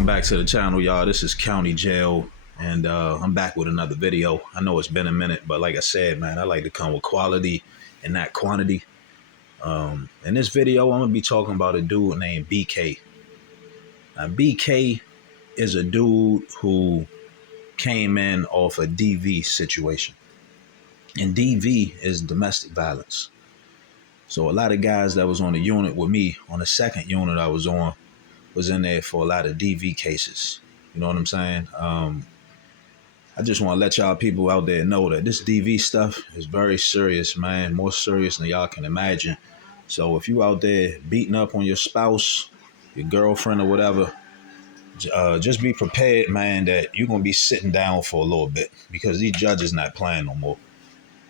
Welcome back to the channel, y'all. This is County Jail, and I'm back with another video. I know it's been a minute, but like I said, man, I like to come with quality and not quantity. In this video, I'm gonna be talking about a dude named BK. Now, BK is a dude who came in off a DV situation, and DV is domestic violence. So a lot of guys that was on the unit with me, on the second unit I was on, was in there for a lot of DV cases. You know what I'm saying? I just want to let y'all people out there know that this DV stuff is very serious, man. More serious than y'all can imagine. So if you out there beating up on your spouse, your girlfriend or whatever, just be prepared, man, that you're going to be sitting down for a little bit because these judges not playing no more.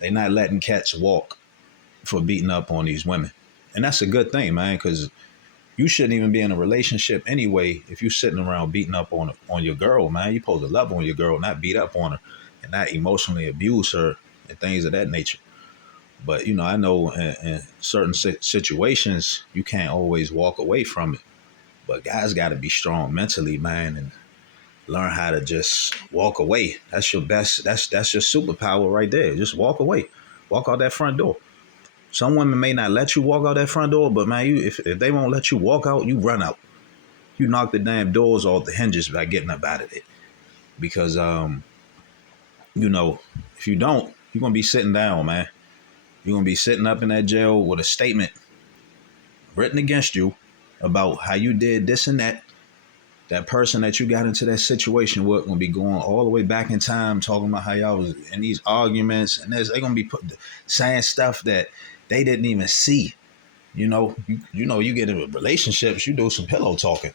They're not letting cats walk for beating up on these women. And that's a good thing, man, because you shouldn't even be in a relationship anyway if you're sitting around beating up on your girl, man. You're supposed to love on your girl, not beat up on her and not emotionally abuse her and things of that nature. But, you know, I know in certain situations, you can't always walk away from it. But guys got to be strong mentally, man, and learn how to just walk away. That's your best. That's your superpower right there. Just walk away. Walk out that front door. Some women may not let you walk out that front door, but man, if they won't let you walk out, you run out. You knock the damn doors off the hinges by getting up out of it. Because you know, if you don't, you're gonna be sitting down, man. You're gonna be sitting up in that jail with a statement written against you about how you did this and that. That person that you got into that situation with gonna be going all the way back in time, talking about how y'all was in these arguments, and they're gonna be saying stuff that they didn't even see. You know, you get into relationships, you do some pillow talking.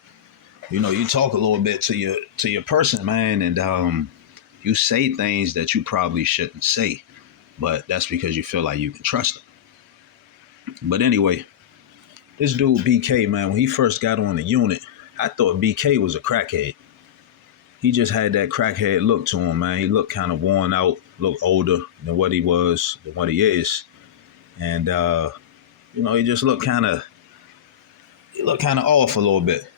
You know, you talk a little bit to your person, man, and you say things that you probably shouldn't say, but that's because you feel like you can trust them. But anyway, this dude BK, man, when he first got on the unit, I thought BK was a crackhead. He just had that crackhead look to him, man. He looked kind of worn out, looked older than what he was, than what he is. And, you know, he just looked kind of off a little bit.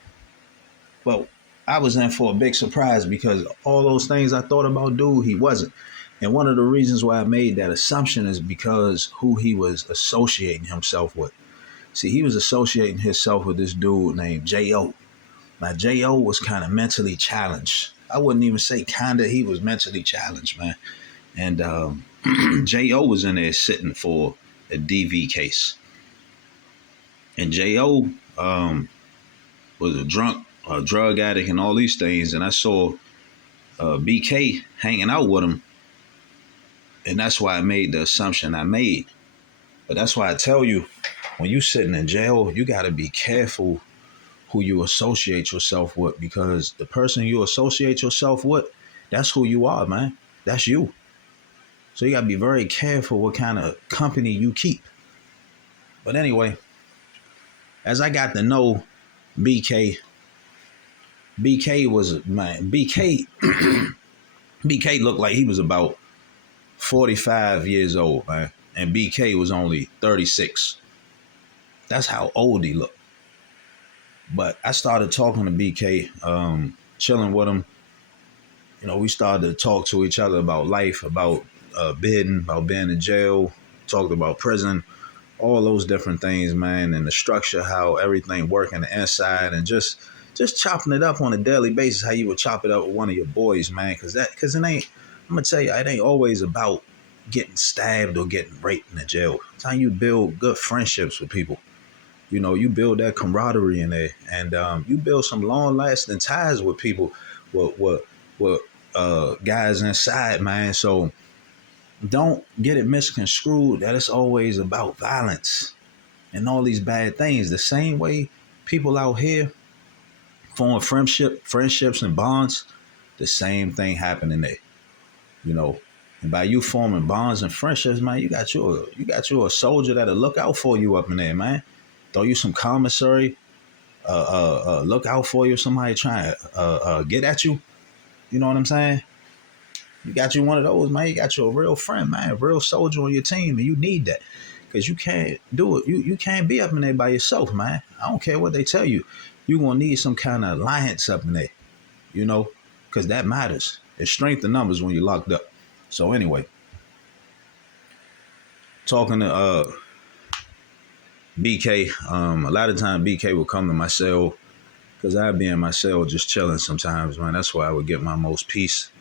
But I was in for a big surprise because all those things I thought about dude, he wasn't. And one of the reasons why I made that assumption is because who he was associating himself with. See, he was associating himself with this dude named J.O. Now, J.O. was kind of mentally challenged. I wouldn't even say kind of, he was mentally challenged, man. And J.O. was in there sitting for a DV case. And J.O. Was a drug addict and all these things. And I saw BK hanging out with him. And that's why I made the assumption I made. But that's why I tell you, when you're sitting in jail, you got to be careful who you associate yourself with, because the person you associate yourself with, that's who you are, man. That's you. So you got to be very careful what kind of company you keep. But anyway, as I got to know BK was, man, BK looked like he was about 45 years old, man. And BK was only 36. That's how old he looked. But I started talking to BK, chilling with him. You know, we started to talk to each other about life, about bidding, about being in jail, talked about prison, all those different things, man, and the structure, how everything work in the inside, and just chopping it up on a daily basis, how you would chop it up with one of your boys, man, because it ain't, I'm going to tell you, it ain't always about getting stabbed or getting raped in the jail. It's how you build good friendships with people. You know, you build that camaraderie in there, and you build some long-lasting ties with people, with guys inside, man. So don't get it misconstrued that it's always about violence and all these bad things. The same way people out here form friendships and bonds, the same thing happening there. You know, and by you forming bonds and friendships, man, you got you a soldier that'll look out for you up in there, man. Throw you some commissary, look out for you if somebody trying to get at you. You know what I'm saying? You got you one of those, man. You got you a real friend, man, a real soldier on your team, and you need that because you can't do it. You can't be up in there by yourself, man. I don't care what they tell you. You're going to need some kind of alliance up in there. you know, because that matters. It's strength in numbers when you're locked up. So anyway, talking to BK, a lot of time BK would come to my cell because I'd be in my cell just chilling sometimes, man. That's where I would get my most peace.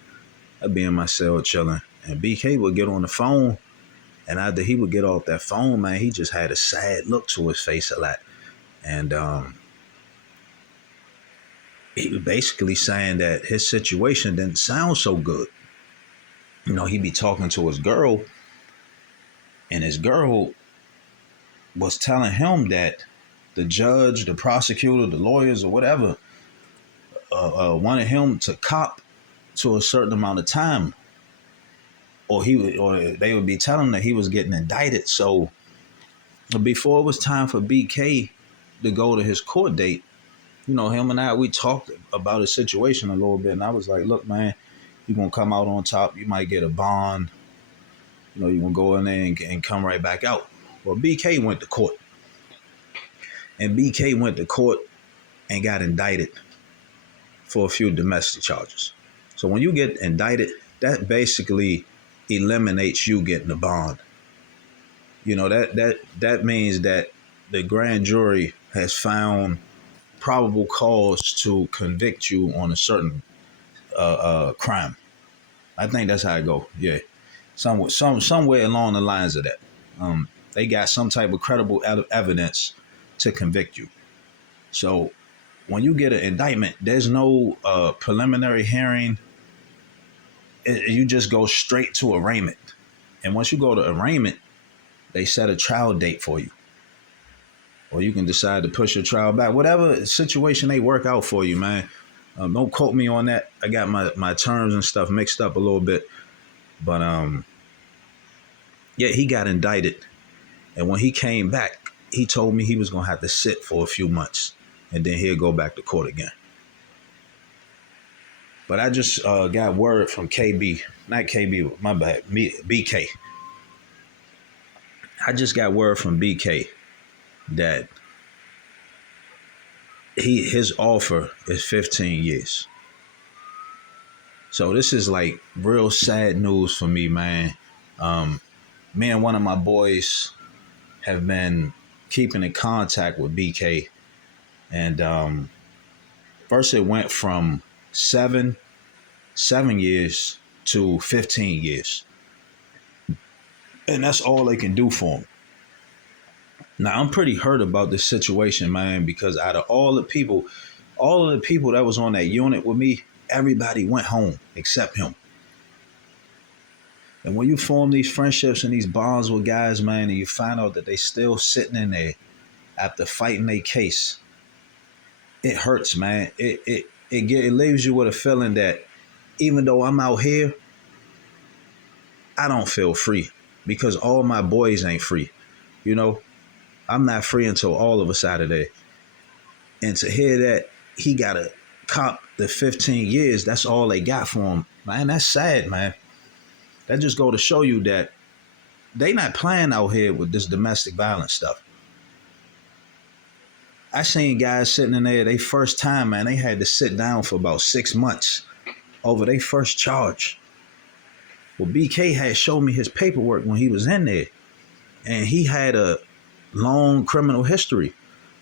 I'd be in my cell chilling, and BK would get on the phone, and after he would get off that phone, man, he just had a sad look to his face a lot. And he was basically saying that his situation didn't sound so good. You know, he'd be talking to his girl, and his girl was telling him that the judge, the prosecutor, the lawyers, or whatever, wanted him to cop to a certain amount of time, or they would be telling him that he was getting indicted. So before it was time for BK to go to his court date, you know, him and we talked about his situation a little bit, and I was like, look, man, you're gonna come out on top. You might get a bond. You know, you're gonna go in there and come right back out. Well, BK went to court. And BK went to court and got indicted for a few domestic charges. So when you get indicted, that basically eliminates you getting a bond. You know, that means that the grand jury has found probable cause to convict you on a certain crime. I think that's how it go. Yeah, somewhere along the lines of that. They got some type of credible evidence to convict you. So when you get an indictment, there's no preliminary hearing. You just go straight to arraignment. And once you go to arraignment, they set a trial date for you. Or you can decide to push your trial back. Whatever situation they work out for you, man. Don't quote me on that. I got my terms and stuff mixed up a little bit. But yeah, he got indicted. And when he came back, he told me he was going to have to sit for a few months. And then he'll go back to court again. But I just got word from KB. Not KB, my bad. BK. I just got word from BK that his offer is 15 years. So this is like real sad news for me, man. Me and one of my boys have been keeping in contact with BK. And first it went from 7 years to 15 years. And that's all they can do for him. Now, I'm pretty hurt about this situation, man, because out of all of the people that was on that unit with me, everybody went home except him. And when you form these friendships and these bonds with guys, man, and you find out that they still sitting in there after fighting their case, it hurts, man. It leaves you with a feeling that even though I'm out here, I don't feel free because all my boys ain't free. You know, I'm not free until all of us out of there. And to hear that he got to cop the 15 years, that's all they got for him. Man, that's sad, man. That just go to show you that they not playing out here with this domestic violence stuff. I seen guys sitting in there, they first time, man, they had to sit down for about 6 months over their first charge. Well, BK had showed me his paperwork when he was in there, and he had a long criminal history.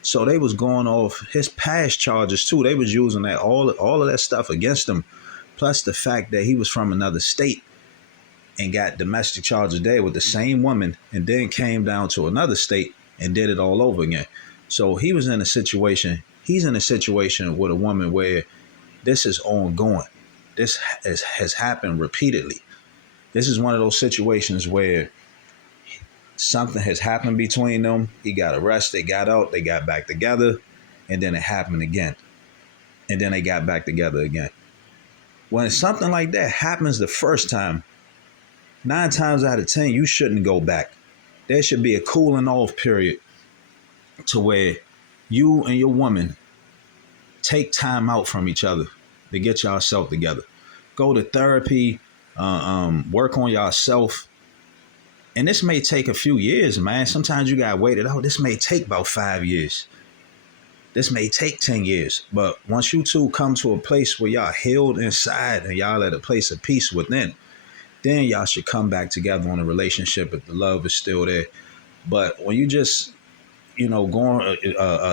So they was going off his past charges too. They was using that all of that stuff against him, plus the fact that he was from another state and got domestic charges there with the same woman, and then came down to another state and did it all over again. So he was in a situation. He's in a situation with a woman where this is ongoing. This has happened repeatedly. This is one of those situations where something has happened between them. He got arrested, got out, they got back together, and then it happened again. And then they got back together again. When something like that happens the first time, 9 times out of 10, you shouldn't go back. There should be a cooling off period to where you and your woman take time out from each other to get yourself together. Go to therapy, work on yourself. And this may take a few years, man. Sometimes you got to wait it out. This may take about 5 years. This may take 10 years, but once you two come to a place where y'all healed inside and y'all at a place of peace within, then y'all should come back together on a relationship if the love is still there. But when you just, going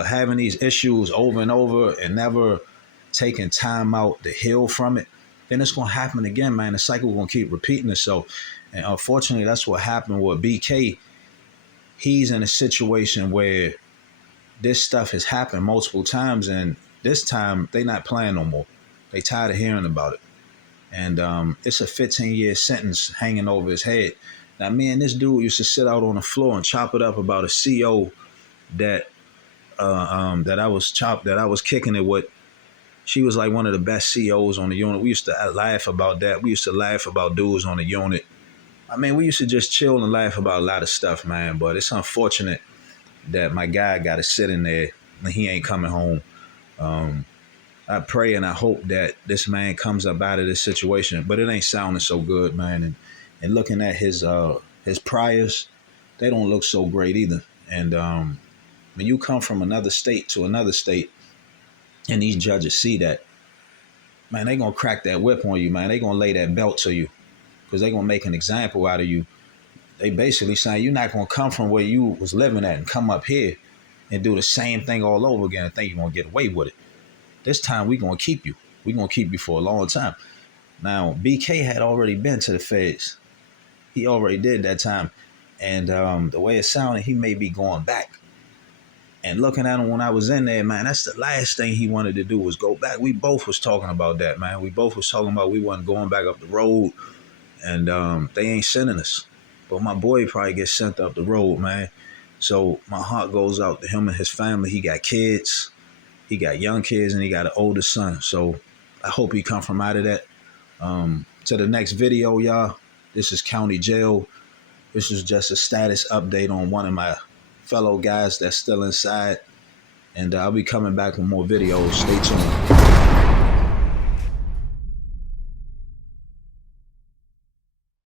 having these issues over and over and never taking time out to heal from it, then it's gonna happen again, man. The cycle gonna keep repeating itself. And unfortunately, that's what happened with BK. He's in a situation where this stuff has happened multiple times, and this time they not playing no more. They tired of hearing about it. And it's a 15-year sentence hanging over his head. Now, me and this dude used to sit out on the floor and chop it up about a CO that that I was kicking it with. She was like one of the best COs on the unit. We used to laugh about that. We used to laugh about dudes on the unit. I mean, we used to just chill and laugh about a lot of stuff, man. But it's unfortunate that my guy got to sit in there and he ain't coming home. I pray and I hope that this man comes up out of this situation, but it ain't sounding so good, man. And looking at his priors, they don't look so great either. And when you come from another state to another state, and these judges see that, man, they gonna crack that whip on you, man. They gonna lay that belt to you because they gonna make an example out of you. They basically saying you're not gonna come from where you was living at and come up here and do the same thing all over again and think you're gonna get away with it. This time we gonna keep you. We gonna keep you for a long time. Now, BK had already been to the feds. He already did that time. And the way it sounded, he may be going back. And looking at him when I was in there, man, that's the last thing he wanted to do was go back. We both was talking about that, man. We both was talking about we wasn't going back up the road. And they ain't sending us. But my boy probably gets sent up the road, man. So my heart goes out to him and his family. He got kids. He got young kids and he got an older son. So I hope he come from out of that. To the next video, y'all. This is County Jail. This is just a status update on one of my fellow guys that's still inside. And I'll be coming back with more videos. Stay tuned.